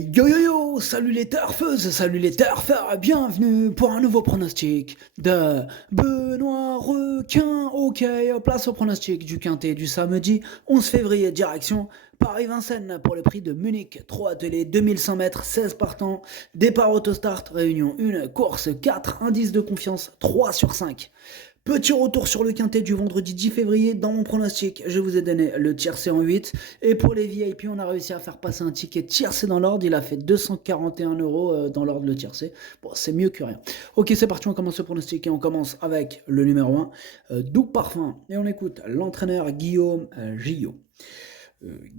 Yo yo yo, salut les turfeuses, salut les turfeurs, bienvenue pour un nouveau pronostic de Benoît Requin. Ok, place au pronostic du quintet du samedi 11 février, direction Paris-Vincennes pour le prix de Munich. 3 attelés, 2100 mètres, 16 partants, départ autostart, réunion 1, course 4, indice de confiance 3 sur 5. Petit retour sur le quintet du vendredi 10 février. Dans mon pronostic, je vous ai donné le tiercé en 8. Et pour les VIP, on a réussi à faire passer un ticket tiercé dans l'ordre. Il a fait 241 € dans l'ordre le tiercé. Bon, c'est mieux que rien. Ok, c'est parti, on commence le pronostic et on commence avec le numéro 1, Doux Parfum. Et on écoute l'entraîneur Guillaume Gillot.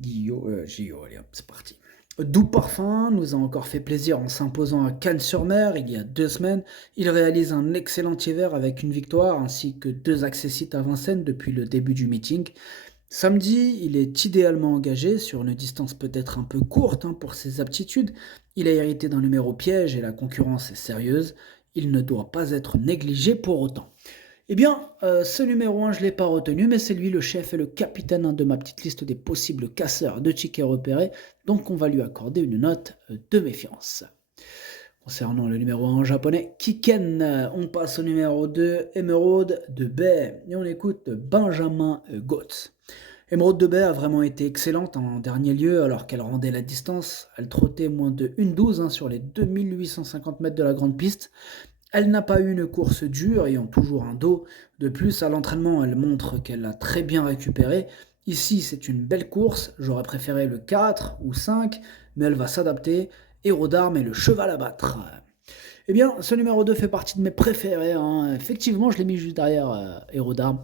Gillot, allez hop, c'est parti. Doux Parfum nous a encore fait plaisir en s'imposant à Cannes-sur-Mer il y a 2 semaines. Il réalise un excellent hiver avec une victoire ainsi que 2 accessites à Vincennes depuis le début du meeting. Samedi, il est idéalement engagé sur une distance peut-être un peu courte pour ses aptitudes. Il a hérité d'un numéro piège et la concurrence est sérieuse. Il ne doit pas être négligé pour autant. Eh bien, ce numéro 1, je ne l'ai pas retenu, mais c'est lui le chef et le capitaine de ma petite liste des possibles casseurs de tickets repérés, donc on va lui accorder une note de méfiance. Concernant le numéro 1 en japonais, Kiken, on passe au numéro 2, Emeraude de Bay, et on écoute Benjamin Gotz. Emeraude de Bay a vraiment été excellente en dernier lieu alors qu'elle rendait la distance. Elle trottait moins de 1,12 sur les 2850 mètres de la grande piste. Elle n'a pas eu une course dure, ayant toujours un dos. De plus, à l'entraînement, elle montre qu'elle a très bien récupéré. Ici, c'est une belle course. J'aurais préféré le 4 ou 5, mais elle va s'adapter. Héros d'armes est le cheval à battre. Eh bien, ce numéro 2 fait partie de mes préférés. Effectivement, je l'ai mis juste derrière Héros d'armes.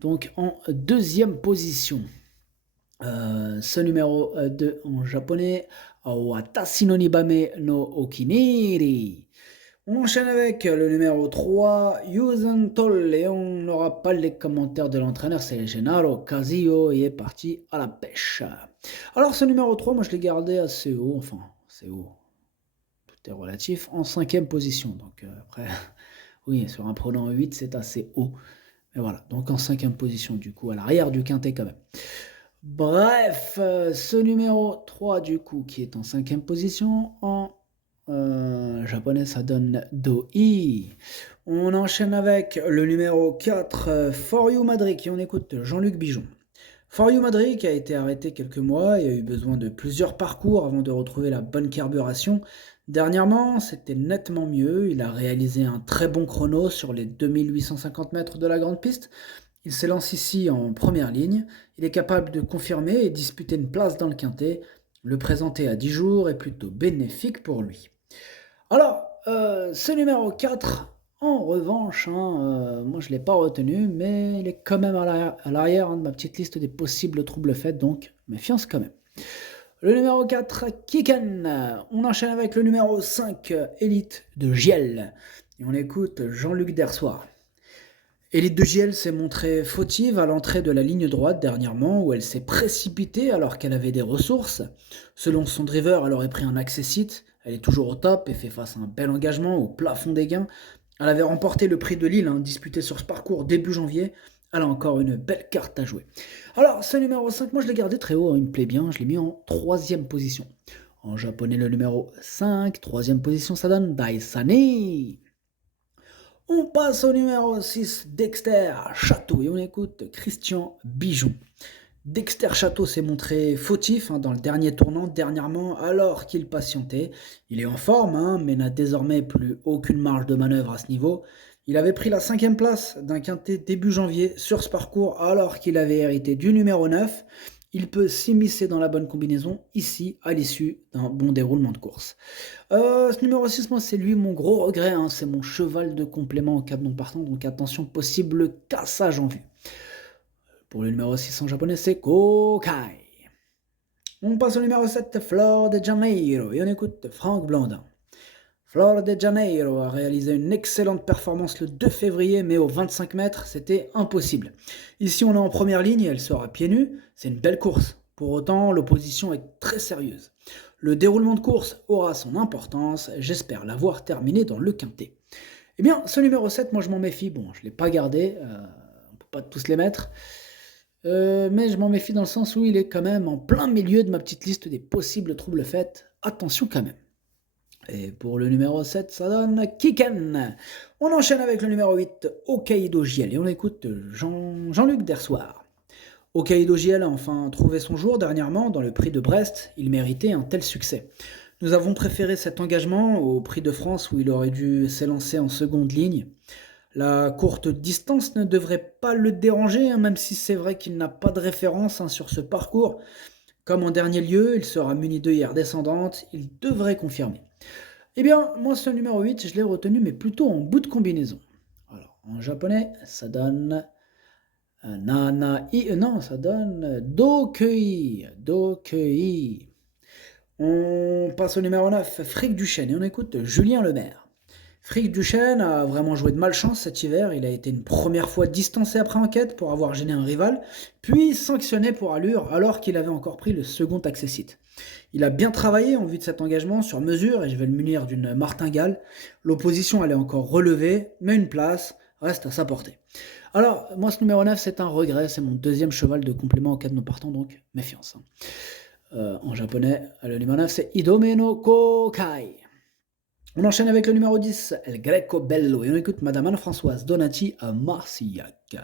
Donc, en deuxième position. Ce numéro 2 en japonais, Watashi no Nibame no Okiniri. On enchaîne avec le numéro 3, Yuzen Toll, et on n'aura pas les commentaires de l'entraîneur, c'est Gennaro Casillo, et est parti à la pêche. Alors ce numéro 3, moi je l'ai gardé assez haut, enfin c'est haut, tout est relatif, en 5e position. Donc après, oui, sur un pronom 8 c'est assez haut, mais voilà, donc en 5e position du coup, à l'arrière du quintet quand même. Bref, ce numéro 3 du coup, qui est en 5e position, en japonais ça donne Do-I. On enchaîne avec le numéro 4, For You Madrid, et on écoute Jean-Luc Bijon. For You Madrid a été arrêté quelques mois et a eu besoin de plusieurs parcours avant de retrouver la bonne carburation. Dernièrement, c'était nettement mieux. Il a réalisé un très bon chrono sur les 2850 mètres de la grande piste. Il s'élance ici en première ligne. Il est capable de confirmer et disputer une place dans le quintet. Le présenter à 10 jours est plutôt bénéfique pour lui. Alors, ce numéro 4, en revanche, moi je ne l'ai pas retenu, mais il est quand même à l'arrière de ma petite liste des possibles troubles faits, donc méfiance quand même. Le numéro 4, Kiken. On enchaîne avec le numéro 5, Élite de Giel. Et on écoute Jean-Luc Dersoir. Élite de Giel s'est montrée fautive à l'entrée de la ligne droite dernièrement, où elle s'est précipitée alors qu'elle avait des ressources. Selon son driver, elle aurait pris un accessite. Elle est toujours au top et fait face à un bel engagement au plafond des gains. Elle avait remporté le prix de Lille, disputé sur ce parcours début janvier. Elle a encore une belle carte à jouer. Alors, ce numéro 5, moi je l'ai gardé très haut, il me plaît bien, je l'ai mis en 3e position. En japonais, le numéro 5, 3e position, ça donne Daisani. On passe au numéro 6, Dexter Château, et on écoute Christian Bijon. Dexter Château s'est montré fautif dans le dernier tournant dernièrement alors qu'il patientait. Il est en forme, mais n'a désormais plus aucune marge de manœuvre à ce niveau. Il avait pris la 5e place d'un quintet début janvier sur ce parcours alors qu'il avait hérité du numéro 9. Il peut s'immiscer dans la bonne combinaison ici à l'issue d'un bon déroulement de course. Ce numéro 6, moi c'est lui mon gros regret, c'est mon cheval de complément en cas de non partant, donc attention, possible cassage en vue. Pour le numéro 6 en japonais, c'est Kokai. On passe au numéro 7, Flor de Janeiro, et on écoute Franck Blandin. Flor de Janeiro a réalisé une excellente performance le 2 février, mais aux 25 mètres, c'était impossible. Ici, on est en première ligne et elle sera pieds nus. C'est une belle course. Pour autant, l'opposition est très sérieuse. Le déroulement de course aura son importance. J'espère l'avoir terminé dans le quintet. Eh bien, ce numéro 7, moi je m'en méfie. Bon, je ne l'ai pas gardé. On ne peut pas tous les mettre. Mais je m'en méfie dans le sens où il est quand même en plein milieu de ma petite liste des possibles troubles faits attention quand même. Et pour le numéro 7, ça donne Kiken. On enchaîne avec le numéro 8, Hokkaido JL. Et on écoute Jean-Luc Dersoir. Hokkaido JL a enfin trouvé son jour dernièrement dans le prix de Brest. Il méritait un tel succès. Nous avons préféré cet engagement au prix de France où il aurait dû s'élancer en seconde ligne. La courte distance ne devrait pas le déranger, hein, même si c'est vrai qu'il n'a pas de référence sur ce parcours. Comme en dernier lieu, il sera muni d'œillères descendantes, il devrait confirmer. Eh bien, moi, ce numéro 8, je l'ai retenu, mais plutôt en bout de combinaison. Alors, en japonais, ça donne non, ça donne Dokei. Dokei. On passe au numéro 9, Frick Duchesne, et on écoute Julien Lemaire. Frick Duchesne a vraiment joué de malchance cet hiver. Il a été une première fois distancé après enquête pour avoir gêné un rival, puis sanctionné pour allure alors qu'il avait encore pris le second accessite. Il a bien travaillé en vue de cet engagement sur mesure et je vais le munir d'une martingale. L'opposition allait encore relever, mais une place reste à sa portée. Alors, moi ce numéro 9 c'est un regret, c'est mon deuxième cheval de complément en cas de non partant, donc méfiance. En japonais, le numéro 9 c'est Idome no Kokai. On enchaîne avec le numéro 10, El Greco Bello, et on écoute Madame Anne-Françoise Donati à Marcillac.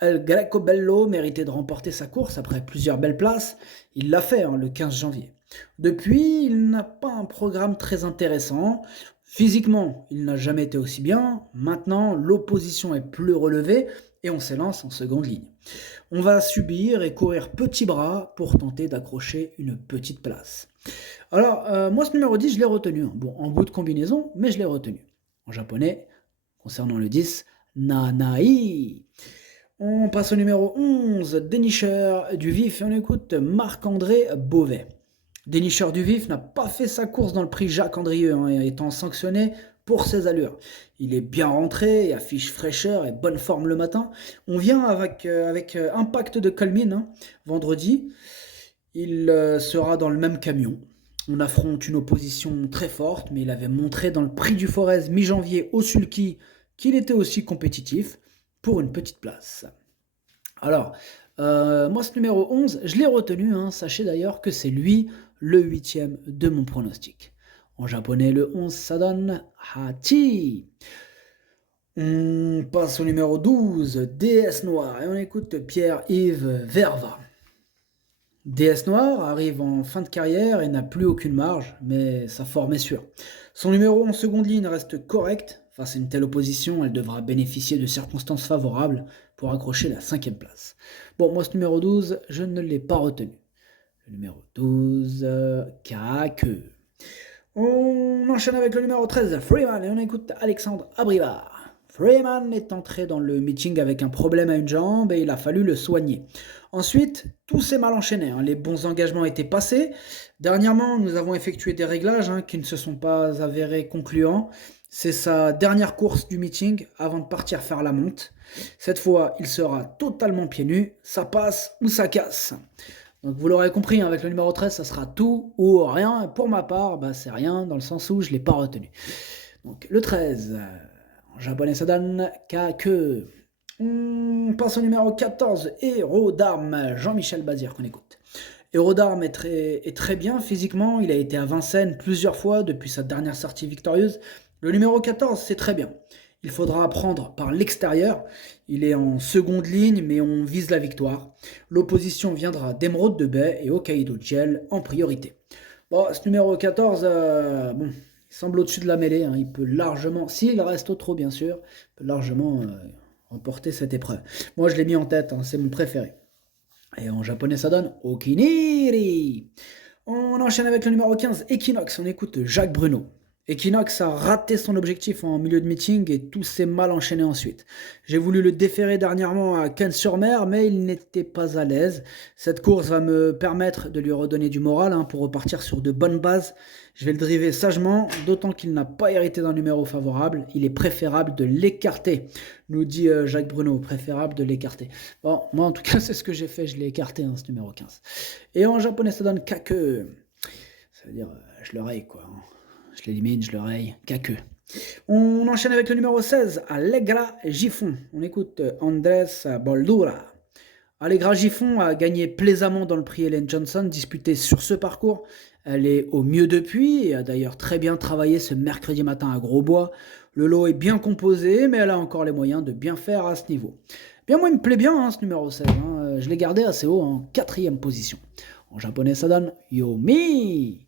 El Greco Bello méritait de remporter sa course après plusieurs belles places. Il l'a fait le 15 janvier. Depuis, il n'a pas un programme très intéressant. Physiquement, il n'a jamais été aussi bien. Maintenant, l'opposition est plus relevée et on s'élance en seconde ligne. On va subir et courir petits bras pour tenter d'accrocher une petite place. Alors, moi, ce numéro 10, je l'ai retenu. Bon, en bout de combinaison, mais je l'ai retenu. En japonais, concernant le 10, Nanai. On passe au numéro 11, Dénicheur du Vif, et on écoute Marc-André Beauvais. Dénicheur du Vif n'a pas fait sa course dans le prix Jacques Andrieux, étant sanctionné pour ses allures. Il est bien rentré et affiche fraîcheur et bonne forme le matin. On vient avec Impact de Colmine, vendredi. Il sera dans le même camion. On affronte une opposition très forte, mais il avait montré dans le prix du Forez mi-janvier au Sulky qu'il était aussi compétitif pour une petite place. Alors, moi ce numéro 11, je l'ai retenu, sachez d'ailleurs que c'est lui le 8e de mon pronostic. En japonais, le 11, ça donne Hachi. On passe au numéro 12, DS Noir, et on écoute Pierre-Yves Verva. DS Noir arrive en fin de carrière et n'a plus aucune marge, mais sa forme est sûre. Son numéro en seconde ligne reste correct. Face à une telle opposition, elle devra bénéficier de circonstances favorables pour accrocher la 5e place. Bon, moi ce numéro 12, je ne l'ai pas retenu. Le numéro 12, Kake. On enchaîne avec le numéro 13, Freeman, et on écoute Alexandre Abrivard. Freeman est entré dans le meeting avec un problème à une jambe et il a fallu le soigner. Ensuite, tout s'est mal enchaîné. Les bons engagements étaient passés. Dernièrement, nous avons effectué des réglages qui ne se sont pas avérés concluants. C'est sa dernière course du meeting avant de partir faire la monte. Cette fois, il sera totalement pieds nus. Ça passe ou ça casse. Donc vous l'aurez compris, avec le numéro 13, ça sera tout ou rien. Pour ma part, c'est rien dans le sens où je ne l'ai pas retenu. Donc le 13, en japonais ça donne Kake. On passe au numéro 14, Héros d'armes, Jean-Michel Bazir qu'on écoute. Héros d'armes est très bien physiquement, il a été à Vincennes plusieurs fois depuis sa dernière sortie victorieuse. Le numéro 14, c'est très bien. Il faudra prendre par l'extérieur. Il est en seconde ligne, mais on vise la victoire. L'opposition viendra d'Emeraude de Baie et Hokkaido Gel en priorité. Bon, ce numéro 14, il semble au-dessus de la mêlée. Il peut largement, s'il reste au trot bien sûr, peut largement remporter cette épreuve. Moi, je l'ai mis en tête, c'est mon préféré. Et en japonais, ça donne Okiniri. On enchaîne avec le numéro 15, Equinox. On écoute Jacques Bruno. Equinox a raté son objectif en milieu de meeting et tout s'est mal enchaîné ensuite. J'ai voulu le déférer dernièrement à Cannes-sur-Mer, mais il n'était pas à l'aise. Cette course va me permettre de lui redonner du moral pour repartir sur de bonnes bases. Je vais le driver sagement, d'autant qu'il n'a pas hérité d'un numéro favorable. Il est préférable de l'écarter, nous dit Jacques Bruno, préférable de l'écarter. Bon, moi en tout cas c'est ce que j'ai fait, je l'ai écarté, ce numéro 15. Et en japonais ça donne Kake. Ça veut dire je le raye quoi. Je l'élimine, je le raye, Kake. On enchaîne avec le numéro 16, Allegra Giffon. On écoute Andrés Boldura. Allegra Giffon a gagné plaisamment dans le prix Ellen Johnson disputé sur ce parcours. Elle est au mieux depuis et a d'ailleurs très bien travaillé ce mercredi matin à Grosbois. Le lot est bien composé, mais elle a encore les moyens de bien faire à ce niveau. Bien, moi, il me plaît bien ce numéro 16. Je l'ai gardé assez haut en quatrième position. En japonais, ça donne Yomi.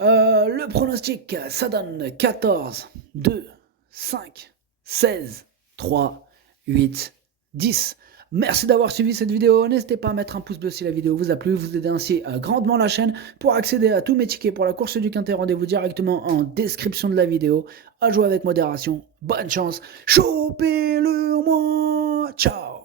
Le pronostic, ça donne 14, 2, 5, 16, 3, 8, 10. Merci d'avoir suivi cette vidéo. N'hésitez pas à mettre un pouce bleu si la vidéo vous a plu. Vous aidez ainsi grandement la chaîne. Pour accéder à tous mes tickets pour la course du Quintet, rendez-vous directement en description de la vidéo. À jouer avec modération. Bonne chance. Chopez-le moi. Ciao.